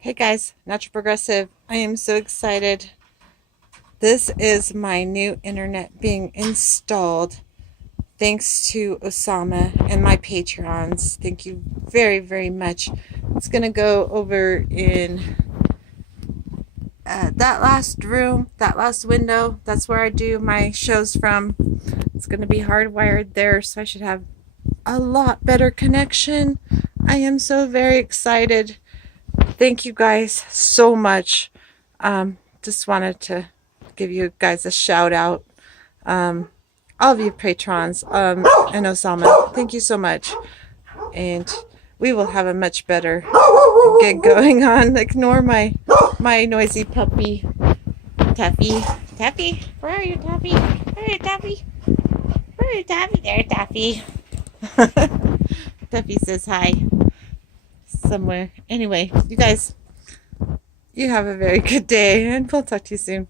Hey guys, Natural Progressive. I am so excited. This is my new internet being installed thanks to Osama and my Patreons. Thank you very, very much. It's going to go over in that last room, that last window. That's where I do my shows from. It's going to be hardwired there, so I should have a lot better connection. I am so very excited. Thank you guys so much. Just wanted to give you guys a shout out. All of you patrons, and Osama, thank you so much. And we will have a much better gig going on. Ignore my noisy puppy, Taffy. Taffy, where are you, Taffy? Where are you, Taffy? Where are you, Taffy? There, Taffy. Taffy says hi somewhere. Anyway, you guys, you have a very good day, and we'll talk to you soon.